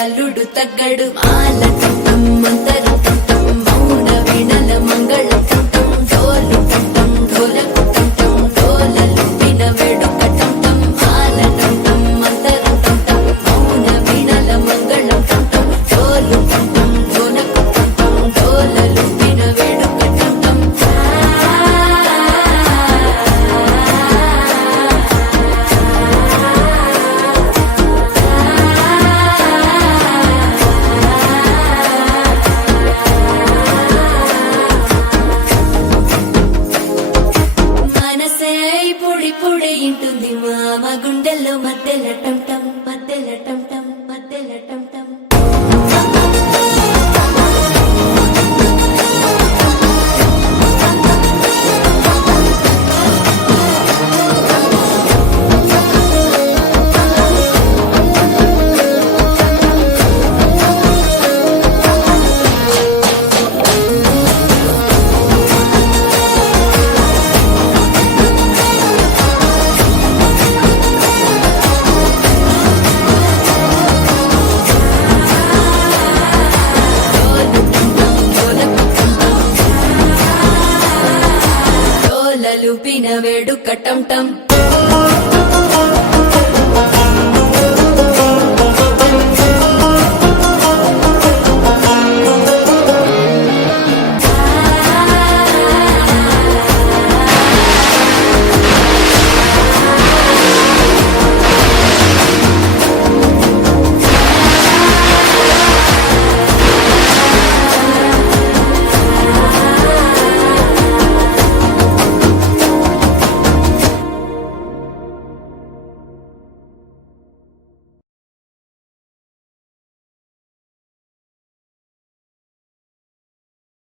అల్లుడు తగ్గడు మాల కంఠం మంతరం కంఠం మౌన వీణల మంగళ కంఠం డోలు కంఠం డోలకు కంఠం డోలలు విన వేడుక కంఠం మాల కంఠం మంతరం కంఠం మౌన వీణల మంగళ కంఠం డోలు కంఠం డోలకు కంఠం డోలలు విన వేడుక కంఠం పొడి ఇంటుంది మామ గుండెల్లో మధ్యల టంటం మధ్యల టంటం మధ్యల టంటం లూపిన వేడుక టం టం